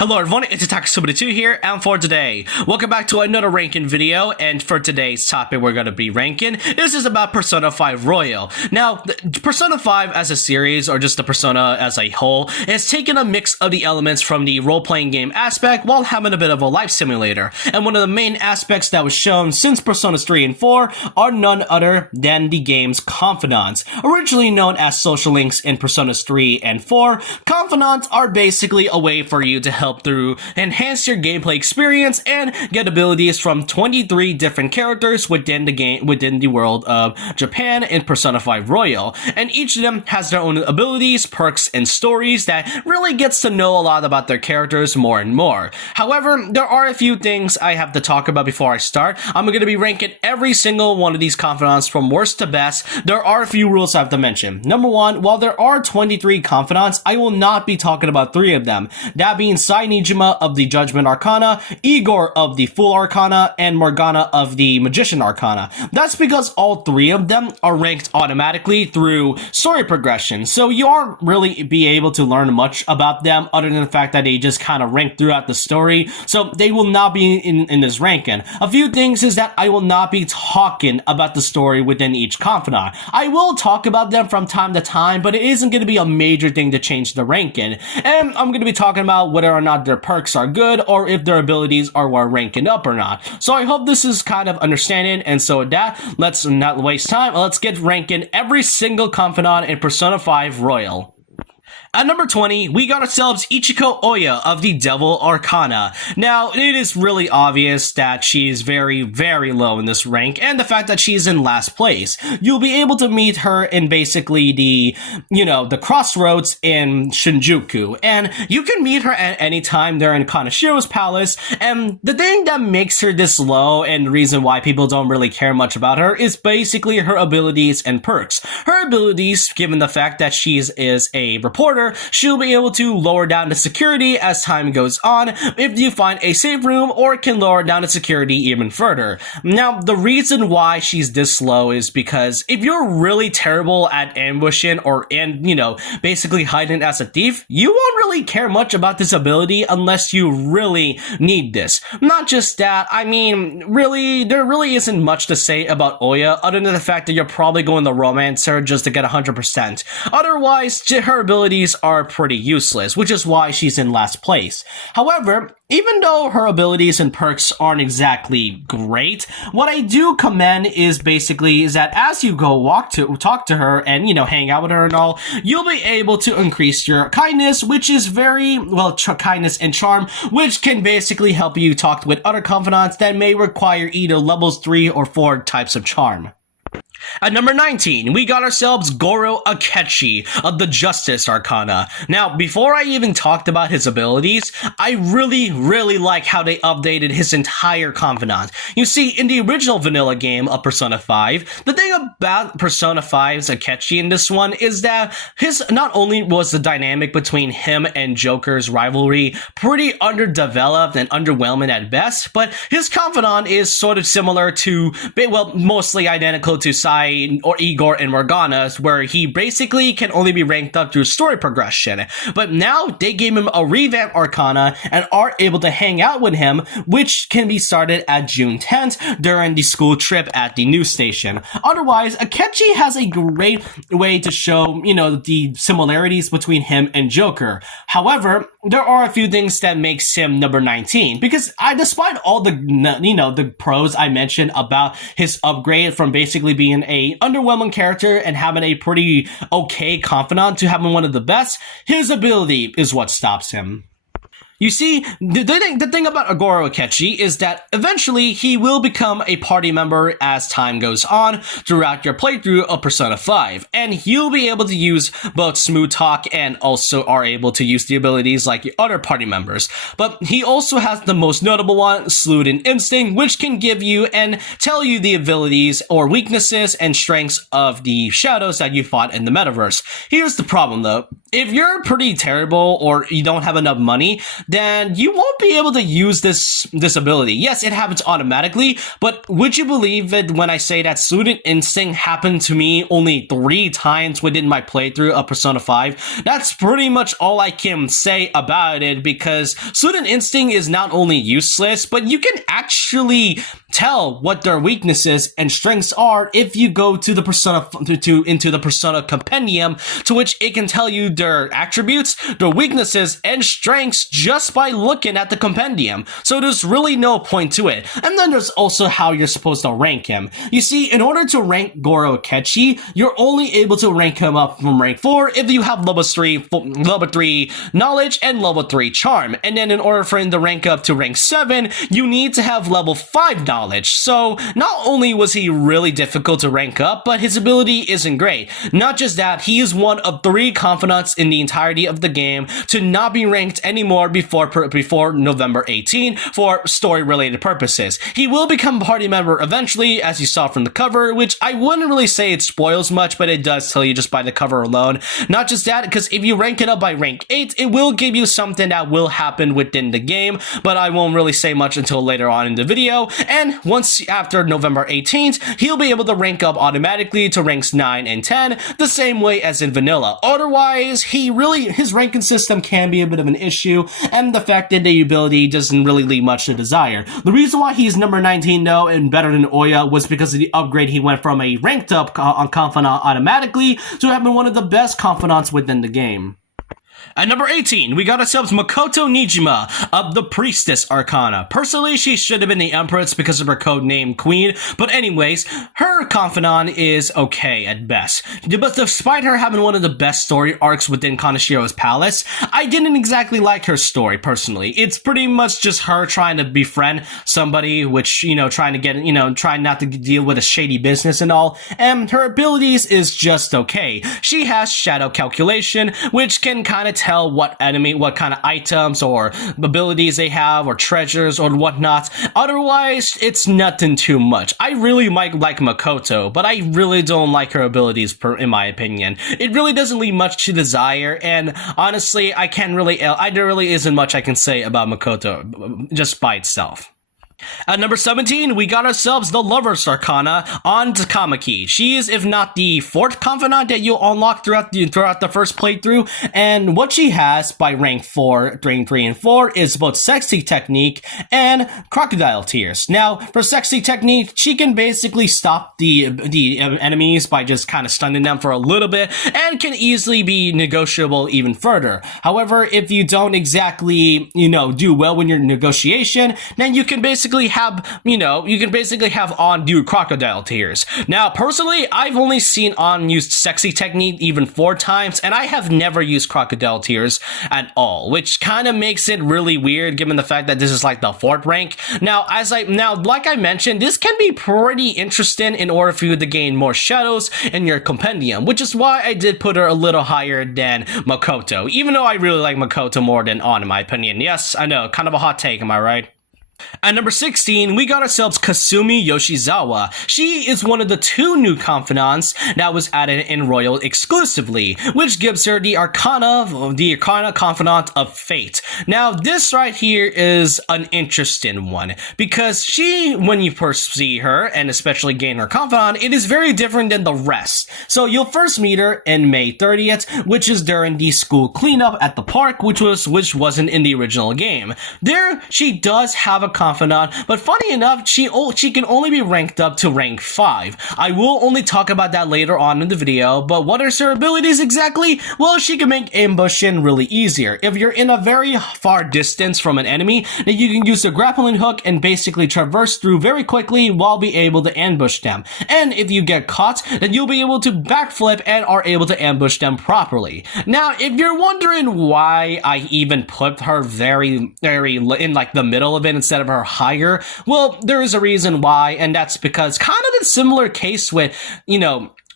Hello everyone, it's Attack72 here, and for today, welcome back to another ranking video, and for today's topic we're going to be ranking, this is about Persona 5 Royal. Now, Persona 5 as a series, or just the Persona as a whole, has taken a mix of the elements from the role-playing game aspect while having a bit of a life simulator, and one of the main aspects that was shown since Personas 3 and 4 are none other than the game's Confidants. Originally known as social links in Personas 3 and 4, Confidants are basically a way for you to help through enhance your gameplay experience and get abilities from 23 different characters within the game, within the world of Japan in Persona 5 Royal, and each of them has their own abilities, perks, and stories that really gets to know a lot about their characters more and more. However, there are a few things I have to talk about before I start. I'm going to be ranking every single one of these confidants from worst to best. There are a few rules I have to mention. Number one, while there are 23 confidants, I will not be talking about 3 of them, that being Nijima of the Judgment Arcana, Igor of the Fool Arcana, and Morgana of the Magician Arcana. That's because all 3 of them are ranked automatically through story progression, so you aren't really be able to learn much about them other than the fact that they just kind of rank throughout the story, so they will not be in this ranking. A few things is that I will not be talking about the story within each confidant. I will talk about them from time to time, but it isn't going to be a major thing to change the ranking, and I'm going to be talking about whether or not their perks are good or if their abilities are worth ranking up or not. So I hope this is kind of understanding, and so with that, let's not waste time. Let's get ranking every single confidant in Persona 5 Royal. At number 20, we got ourselves Ichiko Oya of the Devil Arcana. Now, it is really obvious that she's very, very low in this rank, and the fact that she's in last place. You'll be able to meet her in basically the crossroads in Shinjuku, and you can meet her at any time there in Kanashiro's palace, and the thing that makes her this low, and the reason why people don't really care much about her, is basically her abilities and perks. Her abilities, given the fact that she is a reporter, she'll be able to lower down the security as time goes on if you find a safe room, or can lower down the security even further. Now, the reason why she's this low is because if you're really terrible at ambushing basically hiding as a thief, you won't really care much about this ability unless you really need this. Not just that, I mean, really, there really isn't much to say about Oya other than the fact that you're probably going to romance her just to get 100%. Otherwise, her abilities are pretty useless, which is why she's in last place. However, even though her abilities and perks aren't exactly great, what I do commend is that as you go talk to her and, hang out with her and all, you'll be able to increase your kindness, which is kindness and charm, which can basically help you talk with other confidants that may require either levels 3 or 4 types of charm. At number 19, we got ourselves Goro Akechi of the Justice Arcana. Now, before I even talked about his abilities, I really, really like how they updated his entire confidant. You see, in the original vanilla game of Persona 5, the thing about Persona 5's Akechi in this one is that not only was the dynamic between him and Joker's rivalry pretty underdeveloped and underwhelming at best, but his confidant is sort of similar to, mostly identical to or Igor and Morgana's, where he basically can only be ranked up through story progression. But now they gave him a revamped Arcana and are able to hang out with him, which can be started at June 10th during the school trip at the news station. Otherwise, Akechi has a great way to show, the similarities between him and Joker. However, there are a few things that makes him number 19, because despite all the pros I mentioned about his upgrade from basically being a underwhelming character and having a pretty okay confidant to having one of the best, his ability is what stops him. You see, the thing about Goro Akechi is that eventually he will become a party member as time goes on throughout your playthrough of Persona 5, and you'll be able to use both smooth talk and also are able to use the abilities like the other party members. But he also has the most notable one, Slewed in Instinct, which can give you and tell you the abilities or weaknesses and strengths of the shadows that you fought in the metaverse. Here's the problem though. if you're pretty terrible or you don't have enough money, then you won't be able to use this ability. Yes, it happens automatically, but would you believe it when I say that Student Instinct happened to me only 3 times within my playthrough of Persona 5? That's pretty much all I can say about it, because Student Instinct is not only useless, but you can actually tell what their weaknesses and strengths are if you go to the Persona into the Persona Compendium, to which it can tell you their attributes, their weaknesses, and strengths just by looking at the compendium. So there's really no point to it. And then there's also how you're supposed to rank him. You see, in order to rank Goro Akechi, you're only able to rank him up from rank 4 if you have level 3 knowledge and level 3 charm. And then in order for him to rank up to rank 7, you need to have level 5 knowledge. So not only was he really difficult to rank up, but his ability isn't great. Not just that, he is one of 3 Confidants in the entirety of the game to not be ranked anymore before November 18 for story-related purposes. He will become a party member eventually, as you saw from the cover, which I wouldn't really say it spoils much, but it does tell you just by the cover alone. Not just that, because if you rank it up by rank 8, it will give you something that will happen within the game, but I won't really say much until later on in the video. And once after November 18th, he'll be able to rank up automatically to ranks 9 and 10, the same way as in vanilla. Otherwise, his ranking system can be a bit of an issue, and the fact that the ability doesn't really leave much to desire. The reason why he's number 19 though, and better than Oya, was because of the upgrade. He went from a ranked up on Confidant automatically to having one of the best Confidants within the game. At number 18, we got ourselves Makoto Nijima of the Priestess Arcana. Personally, she should have been the Empress because of her code name Queen, but anyways, her Confidant is okay at best. But despite her having one of the best story arcs within Kanashiro's palace, I didn't exactly like her story personally. It's pretty much just her trying to befriend somebody, which, trying not to deal with a shady business and all, and her abilities is just okay. She has Shadow Calculation, which can kind of tell what kind of items or abilities they have or treasures or whatnot. Otherwise, it's nothing too much. I really might like Makoto, but I really don't like her abilities in my opinion. It really doesn't leave much to desire, and honestly, there really isn't much I can say about Makoto just by itself. At number 17, we got ourselves the Lover's Arcana on Takamaki. She is, if not the 4th Confidant that you'll unlock throughout the first playthrough, and what she has by rank 4, rank 3 and 4 is both Sexy Technique and Crocodile Tears. Now, for Sexy Technique, she can basically stop the enemies by just kind of stunning them for a little bit, and can easily be negotiable even further. However, if you don't exactly, do well in your negotiation, then you can basically have On do Crocodile Tears. Now, personally, I've only seen On used Sexy Technique even 4 times, and I have never used Crocodile Tears at all, which kind of makes it really weird given the fact that this is like the 4th rank. Now, like I mentioned, this can be pretty interesting in order for you to gain more shadows in your compendium, which is why I did put her a little higher than Makoto, even though I really like Makoto more than On in my opinion. Yes, I know, kind of a hot take, am I right? At number 16, we got ourselves Kasumi Yoshizawa. She is one of the 2 new Confidants that was added in Royal exclusively, which gives her the Arcana Confidant of Fate. Now, this right here is an interesting one, because when you first see her, and especially gain her Confidant, it is very different than the rest. So you'll first meet her in May 30th, which is during the school cleanup at the park, which wasn't in the original game. There, she does have a Confidant, but funny enough, she can only be ranked up to rank 5. I will only talk about that later on in the video, but what are her abilities exactly? Well, she can make ambushing really easier. If you're in a very far distance from an enemy, then you can use the grappling hook and basically traverse through very quickly while be able to ambush them. And if you get caught, then you'll be able to backflip and are able to ambush them properly. Now, if you're wondering why I even put her very in like the middle of it instead of her higher, well, there is a reason why, and that's because kind of a similar case with,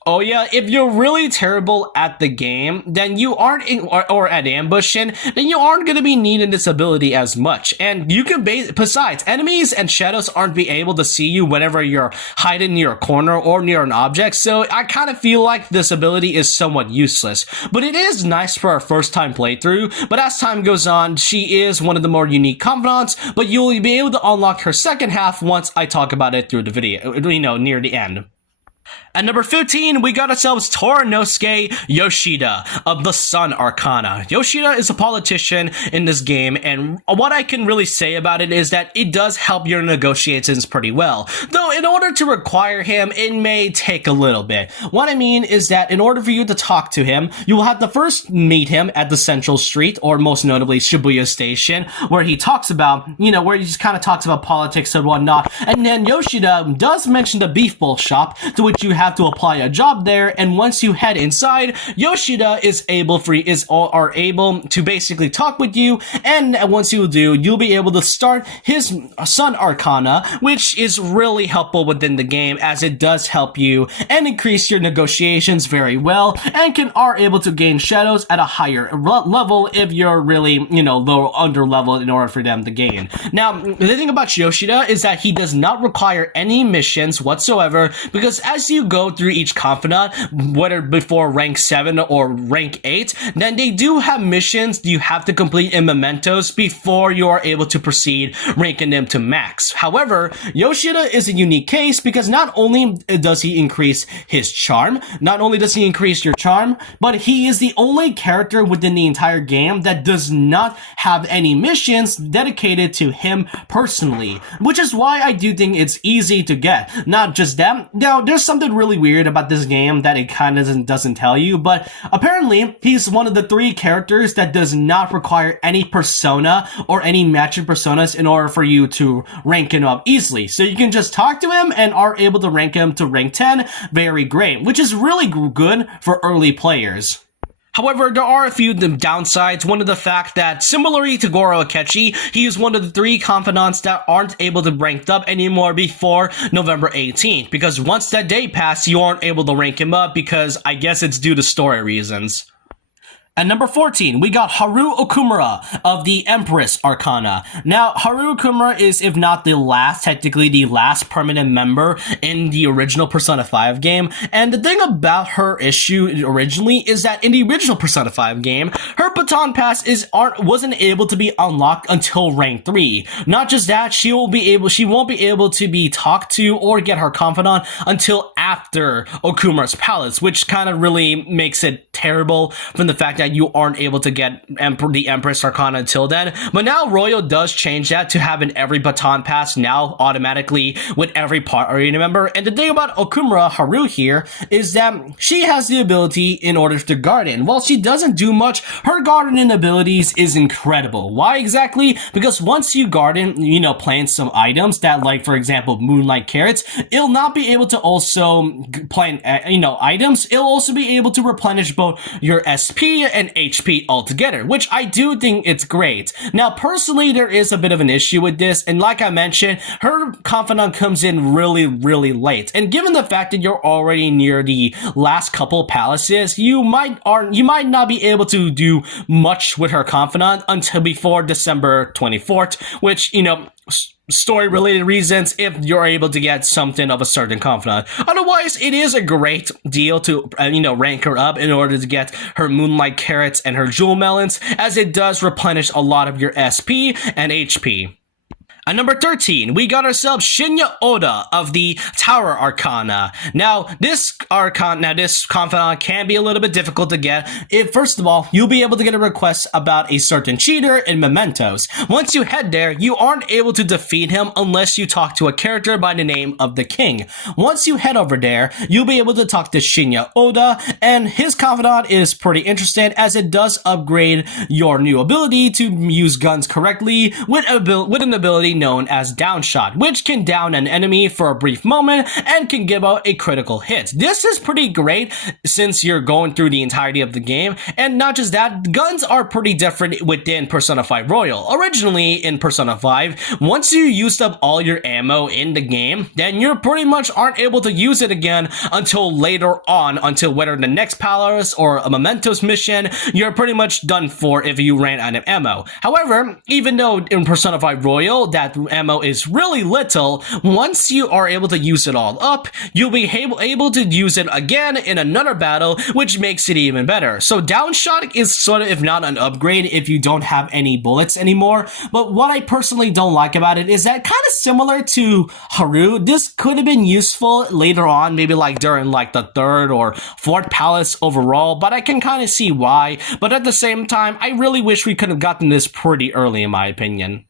Oh yeah, if you're really terrible at the game, then you aren't, or at ambushing, then you aren't going to be needing this ability as much. And you can besides, enemies and shadows aren't be able to see you whenever you're hiding near a corner or near an object, so I kind of feel like this ability is somewhat useless. But it is nice for our first time playthrough, but as time goes on, she is one of the more unique confidants, but you'll be able to unlock her second half once I talk about it through the video, near the end. At number 15, we got ourselves Toranosuke Yoshida of the Sun Arcana. Yoshida is a politician in this game, and what I can really say about it is that it does help your negotiations pretty well. Though, in order to require him, it may take a little bit. What I mean is that in order for you to talk to him, you will have to first meet him at the Central Street, or most notably Shibuya Station, where he talks about, where he just kind of talks about politics and whatnot. And then Yoshida does mention the beef bowl shop, to which you have to apply a job there, and once you head inside, Yoshida is able to basically talk with you, and once you do, you'll be able to start his Sun Arcana, which is really helpful within the game, as it does help you and increase your negotiations very well, and are able to gain shadows at a higher level if you're really, low under level in order for them to gain. Now, the thing about Yoshida is that he does not require any missions whatsoever, because as you go through each confidant, whether before rank 7 or rank 8, then they do have missions you have to complete in mementos before you are able to proceed ranking them to max. However, Yoshida is a unique case because not only does he increase his charm, not only does he increase your charm, but he is the only character within the entire game that does not have any missions dedicated to him personally, which is why I do think it's easy to get. Not just that, now there's something really weird about this game that it kind of doesn't tell you, but apparently he's one of the 3 characters that does not require any persona or any matching personas in order for you to rank him up easily. So you can just talk to him and are able to rank him to rank 10 very great, which is really good for early players. However, there are a few downsides. One of the fact that, similarly to Goro Akechi, he is one of the 3 confidants that aren't able to rank up anymore before November 18th, because once that day passed, you aren't able to rank him up because I guess it's due to story reasons. At number 14, we got Haru Okumura of the Empress Arcana. Now, Haru Okumura is, if not technically the last permanent member in the original Persona 5 game. And the thing about her issue originally is that in the original Persona 5 game, her baton pass wasn't able to be unlocked until rank 3. Not just that, she won't be able to be talked to or get her confidant until after Okumura's Palace, which kind of really makes it terrible from the fact that you aren't able to get the Empress Arcana until then. But now Royal does change that to having every baton pass now automatically with every party member. And the thing about Okumura Haru here is that she has the ability in order to garden. While she doesn't do much, her gardening abilities is incredible. Why exactly? Because once you garden, plant some items that, like for example, moonlight carrots, it'll not be able to also plant, items. It'll also be able to replenish both your SP and HP altogether, which I do think it's great. Now, personally, there is a bit of an issue with this, and like I mentioned, her confidant comes in really, really late. And given the fact that you're already near the last couple palaces, you might not be able to do much with her confidant until before December 24th, which, story-related reasons if you're able to get something of a certain confidant. Otherwise, it is a great deal to, rank her up in order to get her moonlight carrots and her jewel melons, as it does replenish a lot of your SP and HP. At number 13, we got ourselves Shinya Oda of the Tower Arcana. Now, this confidant can be a little bit difficult to get. First of all, you'll be able to get a request about a certain cheater in mementos. Once you head there, you aren't able to defeat him unless you talk to a character by the name of the King. Once you head over there, you'll be able to talk to Shinya Oda, and his confidant is pretty interesting as it does upgrade your new ability to use guns correctly with an ability ability known as Downshot, which can down an enemy for a brief moment and can give out a critical hit. This is pretty great since you're going through the entirety of the game, and not just that, guns are pretty different within Persona 5 Royal. Originally in Persona 5, once you used up all your ammo in the game, then you pretty much aren't able to use it again until later on, until whether the next palace or a Mementos mission, you're pretty much done for if you ran out of ammo. However, even though in Persona 5 Royal that ammo is really little, once you are able to use it all up, you'll be able to use it again in another battle, which makes it even better. So Downshot is sort of, if not an upgrade, if you don't have any bullets anymore. But what I personally don't like about it is that kind of similar to Haru, this could have been useful later on, maybe like during like the third or fourth palace overall, but I can kind of see why. But at the same time, I really wish we could have gotten this pretty early in my opinion.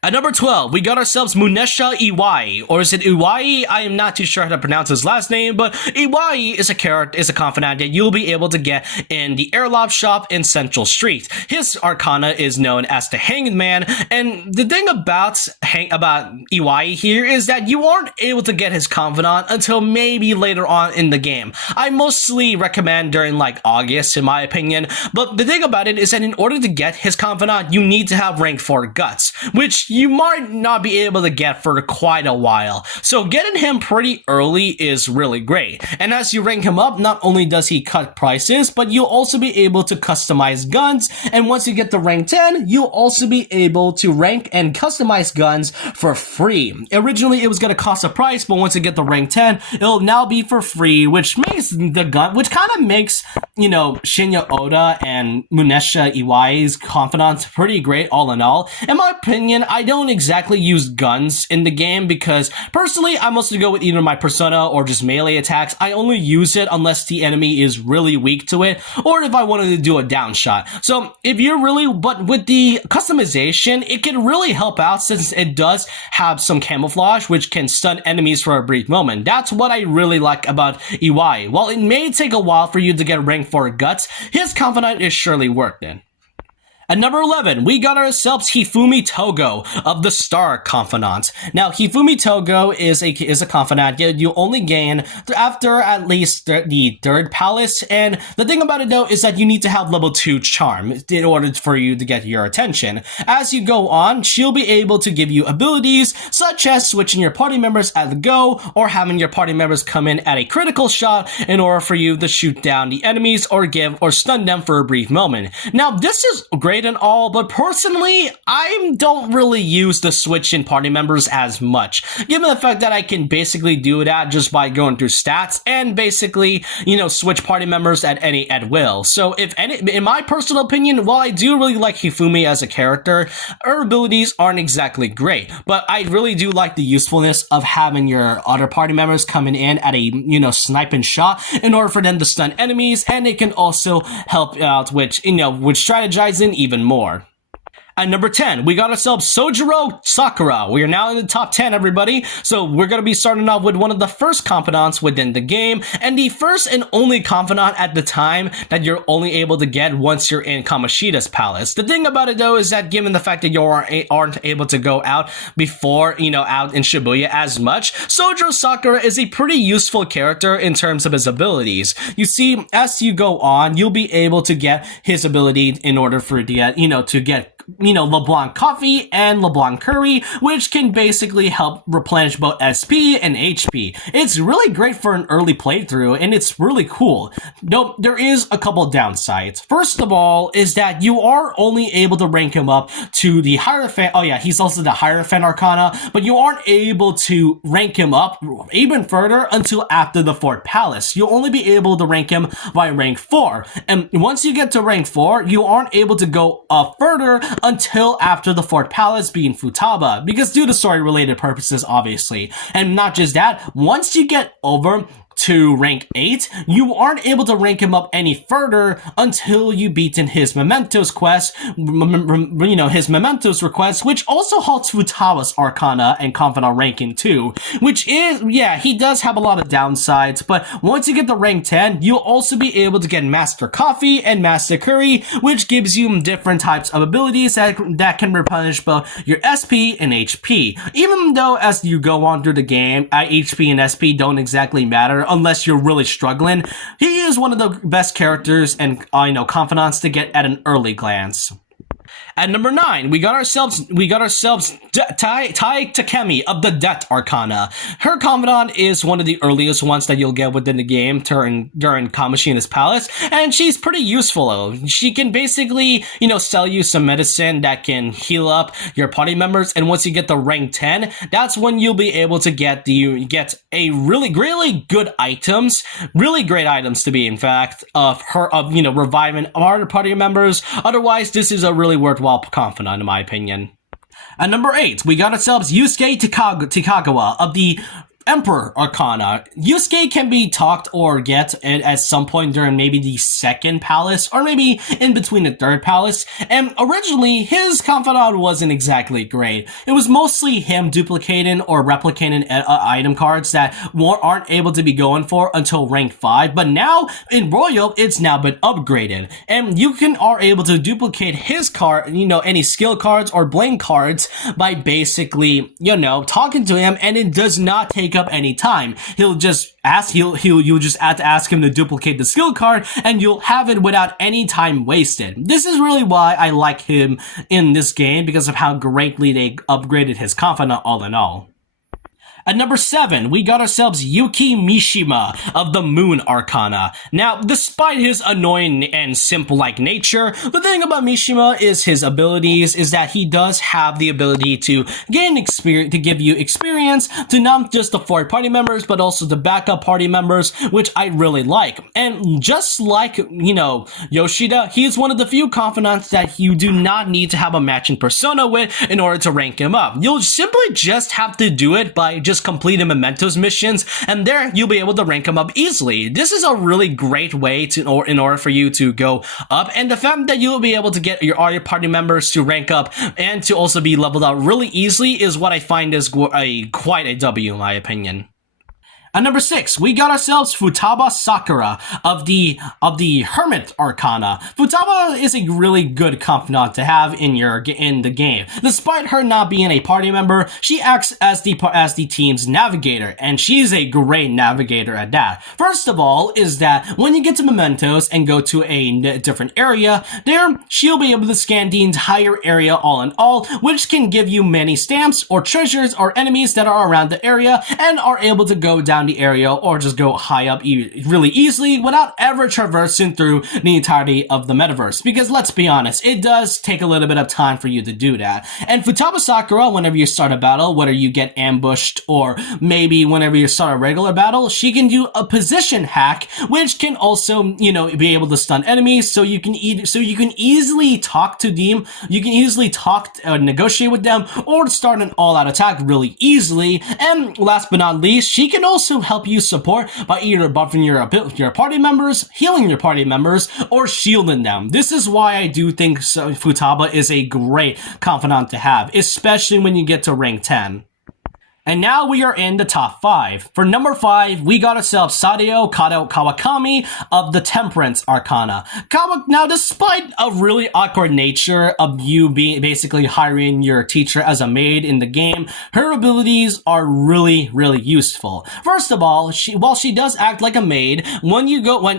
At number 12, we got ourselves Munesha Iwai, or is it Iwai? I am not too sure how to pronounce his last name, but Iwai is a confidant that you'll be able to get in the Airloft shop in Central Street. His arcana is known as the Hanged Man, and the thing about Iwai here is that you aren't able to get his confidant until maybe later on in the game. I mostly recommend during like August in my opinion, but the thing about it is that in order to get his confidant, you need to have rank 4 guts, which you might not be able to get for quite a while. So getting him pretty early is really great. And as you rank him up, not only does he cut prices, but you'll also be able to customize guns. And once you get to rank 10, you'll also be able to rank and customize guns for free. Originally, it was going to cost a price, but once you get to rank 10, it'll now be for free, which makes the gun, which kind of makes, you know, Shinya Oda and Munesha Iwai's confidants pretty great all in all. In my opinion, I don't exactly use guns in the game because personally I mostly go with either my persona or just melee attacks. I only use it unless the enemy is really weak to it or if I wanted to do a down shot. So if you're really, but with the customization, it can really help out since it does have some camouflage which can stun enemies for a brief moment. That's what I really like about Iwai. While it may take a while for you to get rank 4 guts, his confidant is surely worth it. At number 11, we got ourselves Hifumi Togo of the Star Confidant. Now, Hifumi Togo is a confidant you only gain after at least the third palace, and the thing about it though is that you need to have level 2 charm in order for you to get your attention. As you go on, she'll be able to give you abilities such as switching your party members at the go or having your party members come in at a critical shot in order for you to shoot down the enemies or give or stun them for a brief moment. Now, this is great and all, but personally, I don't really use the switch in party members as much, given the fact that I can basically do that just by going through stats and basically, you know, switch party members at will. So if any, in my personal opinion, while I do really like Hifumi as a character, her abilities aren't exactly great, but I really do like the usefulness of having your other party members coming in at a, you know, sniping shot in order for them to stun enemies, and it can also help out with, you know, with strategizing even more. At number 10, we got ourselves Sojiro Sakura. We are now in the top 10, everybody. So we're going to be starting off with one of the first confidants within the game, and the first and only confidant at the time that you're only able to get once you're in Kamoshida's palace. The thing about it, though, is that given the fact that you aren't able to go out before, you know, out in Shibuya as much, Sojiro Sakura is a pretty useful character in terms of his abilities. You see, as you go on, you'll be able to get his ability in order for to get, LeBlanc Coffee and LeBlanc Curry, which can basically help replenish both SP and HP. It's really great for an early playthrough, and it's really cool. Though there is a couple downsides. First of all, is that you are only able to rank him up to the Hierophant. Oh yeah, he's also the Hierophant Arcana, but you aren't able to rank him up even further until after the 4th Palace. You'll only be able to rank him by rank 4. And once you get to rank 4, you aren't able to go further until after the 4th Palace being Futaba, because due to story related purposes obviously. And not just that, once you get over to rank 8, you aren't able to rank him up any further until you beaten his Mementos quest, his Mementos request, which also halts Futaba's Arcana and Confidant ranking too, which is, yeah, he does have a lot of downsides, but once you get to rank 10, you'll also be able to get Master Coffee and Master Curry, which gives you different types of abilities that can replenish both your SP and HP. Even though as you go on through the game, HP and SP don't exactly matter unless you're really struggling, he is one of the best characters and confidants to get at an early glance. At number 9, we got ourselves Tai Takemi of the Death Arcana. Her Confidant is one of the earliest ones that you'll get within the game during Kamishina's Palace, and she's pretty useful. She can basically, sell you some medicine that can heal up your party members, and once you get the rank 10, that's when you'll be able to get a really good items, really great items to be, in fact, of reviving our party members. Otherwise, this is a really worthwhile Confidant, in my opinion. At number 8, we got ourselves Yusuke Takagawa of the Emperor Arcana. Yusuke can be talked or get at some point during maybe the second palace, or maybe in between the third palace, and originally his Confidant wasn't exactly great. It was mostly him duplicating or replicating item cards that aren't able to be going for until rank 5, but now in Royal, it's now been upgraded, and you are able to duplicate his card, any skill cards or blame cards by basically, talking to him, and it does not take up any time. You'll just have to ask him to duplicate the skill card, and you'll have it without any time wasted. This is really why I like him in this game, because of how greatly they upgraded his Confidant all in all. At number 7, we got ourselves Yuki Mishima of the Moon Arcana. Now, despite his annoying and simple-like nature, the thing about Mishima is his abilities is that he does have the ability to gain experience, to give you experience to not just the forward party members, but also the backup party members, which I really like. And just like, Yoshida, he is one of the few confidants that you do not need to have a matching persona with in order to rank him up. You'll simply just have to do it by just completing Mementos missions, and there you'll be able to rank him up easily. This is a really great way in order for you to go up, and the fact that you'll be able to get all your party members to rank up and to also be leveled out really easily is what I find is quite a W in my opinion. At number 6, we got ourselves Futaba Sakura of the Hermit Arcana. Futaba is a really good confidant to have in the game. Despite her not being a party member, she acts as the team's navigator, and she's a great navigator at that. First of all, is that when you get to Mementos and go to a different area, there she'll be able to scan the entire area all in all, which can give you many stamps or treasures or enemies that are around the area, and are able to go down the area or just go high up really easily without ever traversing through the entirety of the metaverse, because let's be honest, it does take a little bit of time for you to do that. And Futaba Sakura, whenever you start a battle, whether you get ambushed or maybe whenever you start a regular battle, she can do a position hack, which can also, be able to stun enemies, so you can easily talk to them, negotiate with them, or start an all-out attack really easily. And last but not least, she can also help you support by either buffing your party members, healing your party members, or shielding them. This is why I do think Futaba is a great confidant to have, especially when you get to rank 10. And now we are in the top 5. For number 5, we got ourselves Sadeo Kawakami of the Temperance Arcana. Now, despite a really awkward nature of you basically hiring your teacher as a maid in the game, her abilities are really useful. First of all, while she does act like a maid,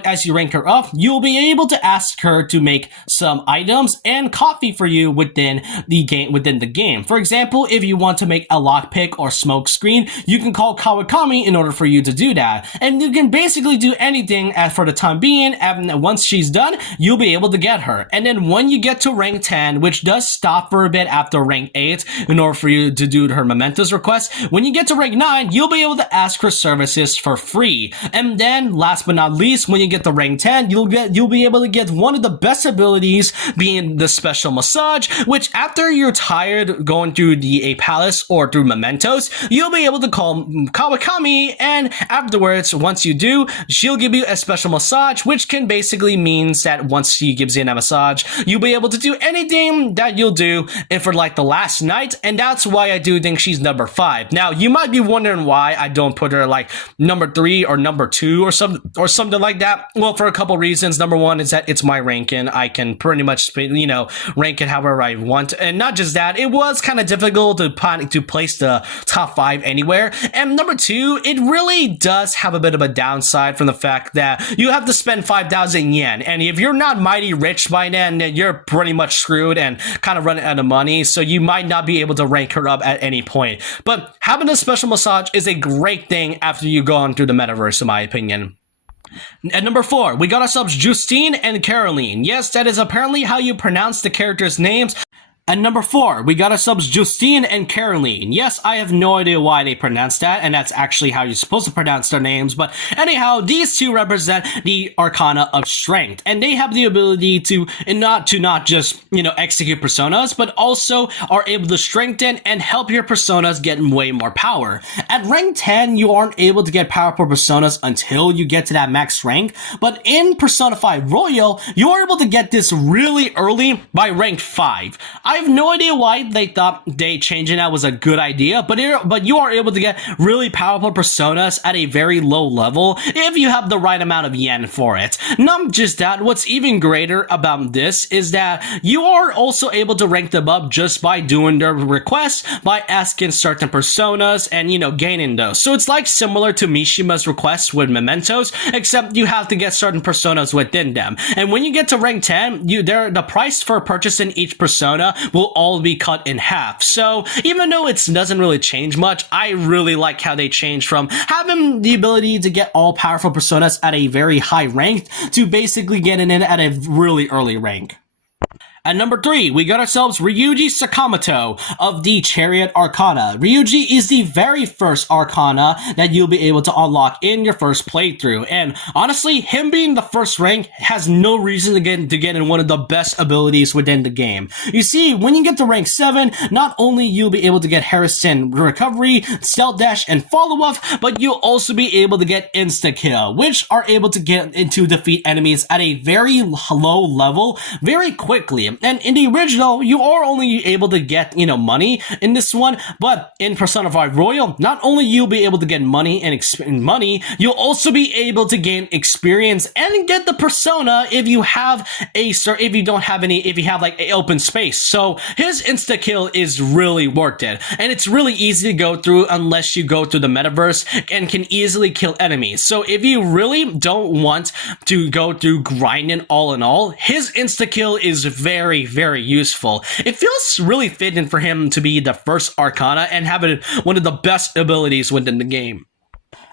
as you rank her up, you'll be able to ask her to make some items and coffee for you within the game. For example, if you want to make a lockpick or smoke screen, you can call Kawakami in order for you to do that. And you can basically do anything for the time being, and once she's done, you'll be able to get her. And then when you get to rank 10, which does stop for a bit after rank 8 in order for you to do her Mementos request, when you get to rank 9, you'll be able to ask her services for free. And then, last but not least, when you get to rank 10, you'll be able to get one of the best abilities, being the special massage, which after you're tired going through a palace or through Mementos, you'll be able to call Kawakami, and afterwards, once you do, she'll give you a special massage, which can basically means that once she gives you a massage, you'll be able to do anything that you'll do for like the last night, and that's why I do think she's number 5. Now, you might be wondering why I don't put her like number 3 or number 2 or something like that. Well, for a couple reasons. Number one is that it's my ranking. I can pretty much, rank it however I want. And not just that, it was kind of difficult to place the top 5 anywhere. And number 2, it really does have a bit of a downside from the fact that you have to spend 5,000 yen. And if you're not mighty rich by then you're pretty much screwed and kind of running out of money. So you might not be able to rank her up at any point. But having a special massage is a great thing after you've gone through the metaverse, in my opinion. At number 4, we got ourselves Justine and Caroline. Yes, that is apparently how you pronounce the characters' names. At number 4, we got ourselves Justine and Caroline. Yes, I have no idea why they pronounced that, and that's actually how you're supposed to pronounce their names, but anyhow, these two represent the Arcana of Strength, and they have the ability to not just, execute personas, but also are able to strengthen and help your personas get way more power. At rank 10, you aren't able to get powerful personas until you get to that max rank, but in Persona 5 Royal, you are able to get this really early by rank 5. I have no idea why they thought changing that was a good idea, but you are able to get really powerful personas at a very low level if you have the right amount of yen for it. Not just that, what's even greater about this is that you are also able to rank them up just by doing their requests, by asking certain personas and, gaining those. So it's like similar to Mishima's requests with mementos, except you have to get certain personas within them. And when you get to rank 10, the price for purchasing each persona will all be cut in half. So even though it doesn't really change much, I really like how they changed from having the ability to get all powerful personas at a very high rank to basically getting in at a really early rank. At number 3, we got ourselves Ryuji Sakamoto of the Chariot Arcana. Ryuji is the very first Arcana that you'll be able to unlock in your first playthrough, and honestly, him being the first rank has no reason to get in one of the best abilities within the game. You see, when you get to rank 7, not only you'll be able to get Harrison Recovery, Stealth Dash, and Follow-Up, but you'll also be able to get Insta-Kill, which are able to get into defeat enemies at a very low level very quickly. And in the original, you are only able to get, money in this one, but in Persona 5 Royal, not only you'll be able to get money and money, you'll also be able to gain experience and get the persona if you have like an open space. So his insta kill is really worth it, and it's really easy to go through unless you go through the metaverse and can easily kill enemies. So if you really don't want to go through grinding all in all, his insta kill is very, very useful. It feels really fitting for him to be the first Arcana and have one of the best abilities within the game.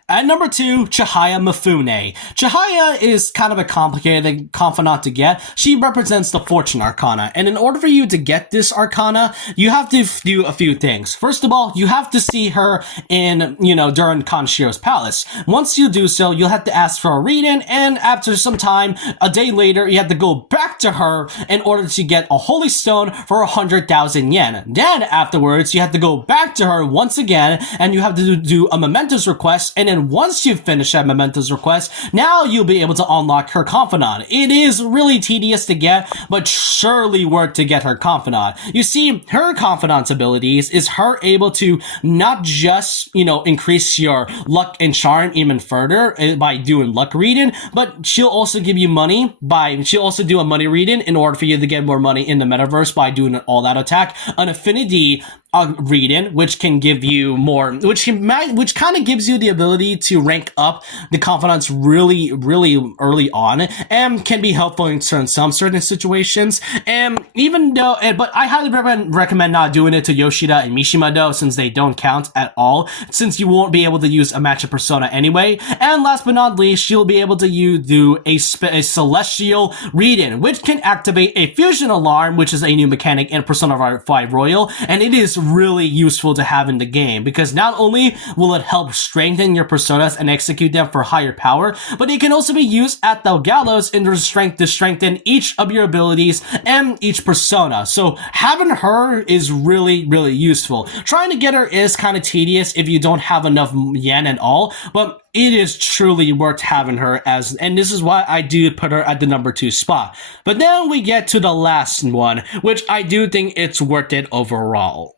At number 2, Chihaya Mifune. Chihaya is kind of a complicated confidant to get. She represents the Fortune Arcana, and in order for you to get this Arcana, you have to do a few things. First of all, you have to see her during Kanshiro's palace. Once you do so, you'll have to ask for a reading, and after some time, a day later, you have to go back to her in order to get a holy stone for 100,000 yen. Then, afterwards, you have to go back to her once again, and you have to do a mementos request, and then once you finish that mementos request, now you'll be able to unlock her Confidant. It is really tedious to get, but surely worth to get her Confidant. You see, her Confidant's abilities is her able to not just, increase your luck and charm even further by doing luck reading, but she'll also give you money she'll also do a money reading in order for you to get more money in the metaverse by doing an all-out attack, an affinity reading, which can give you more, which kind of gives you the ability to rank up the Confidants really, really early on, and can be helpful in some certain situations. And but I highly recommend not doing it to Yoshida and Mishima though, since they don't count at all, since you won't be able to use a matchup persona anyway. And last but not least, you'll be able to do a celestial reading, which can activate a fusion alarm, which is a new mechanic in Persona 5 Royal, and it is really useful to have in the game, because not only will it help strengthen your personas and execute them for higher power, but it can also be used at the gallows in the strength to strengthen each of your abilities and each persona. So having her is really, really useful. Trying to get her is kind of tedious if you don't have enough yen at all, but it is truly worth having her and this is why I do put her at the number 2 spot. But then we get to the last one, which I do think it's worth it overall.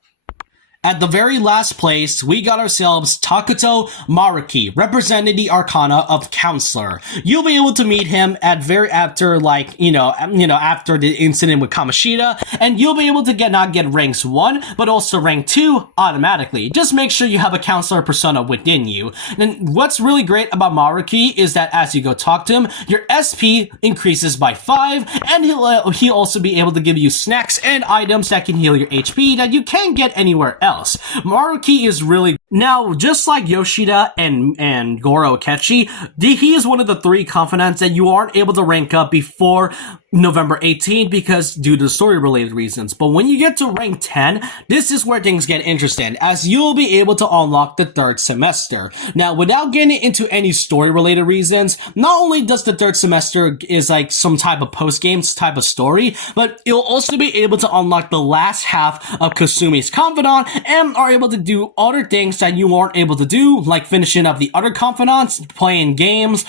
At the very last place, we got ourselves Takuto Maruki, representing the Arcana of Counselor. You'll be able to meet him after the incident with Kamoshida, and you'll be able to not get ranks 1, but also rank 2 automatically. Just make sure you have a Counselor persona within you. And what's really great about Maruki is that as you go talk to him, your SP increases by 5, and he'll also be able to give you snacks and items that can heal your HP that you can't get anywhere else. Maruki is really... Now, just like Yoshida and Goro Akechi, he is one of the 3 confidants that you aren't able to rank up before November 18th because due to story-related reasons. But when you get to rank 10, this is where things get interesting, as you'll be able to unlock the 3rd semester. Now, without getting into any story-related reasons, not only does the 3rd semester is like some type of post-game type of story, but you'll also be able to unlock the last half of Kasumi's Confidant and are able to do other things that you weren't able to do, like finishing up the other confidants, playing games,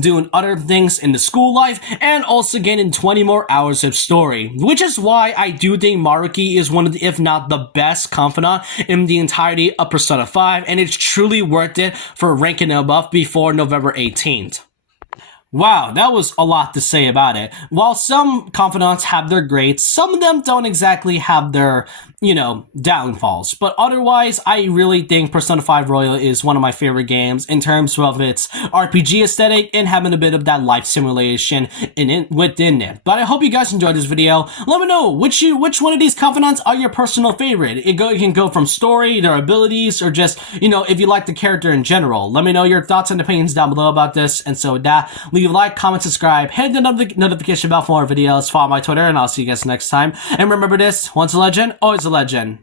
doing other things in the school life, and also getting 20 more hours of story. Which is why I do think Maruki is one of the, if not the best confidant in the entirety of Persona 5, and it's truly worth it for ranking above before November 18th. Wow, that was a lot to say about it. While some confidants have their greats, some of them don't exactly have their, downfalls. But otherwise, I really think Persona 5 Royal is one of my favorite games in terms of its RPG aesthetic and having a bit of that life simulation within it. But I hope you guys enjoyed this video. Let me know which one of these confidants are your personal favorite. It can go from story, their abilities, or just, if you like the character in general. Let me know your thoughts and opinions down below about this. And so with that, leave a like, comment, subscribe, hit the notification bell for more videos, follow my Twitter, and I'll see you guys next time. And remember this, once a legend, always a legend.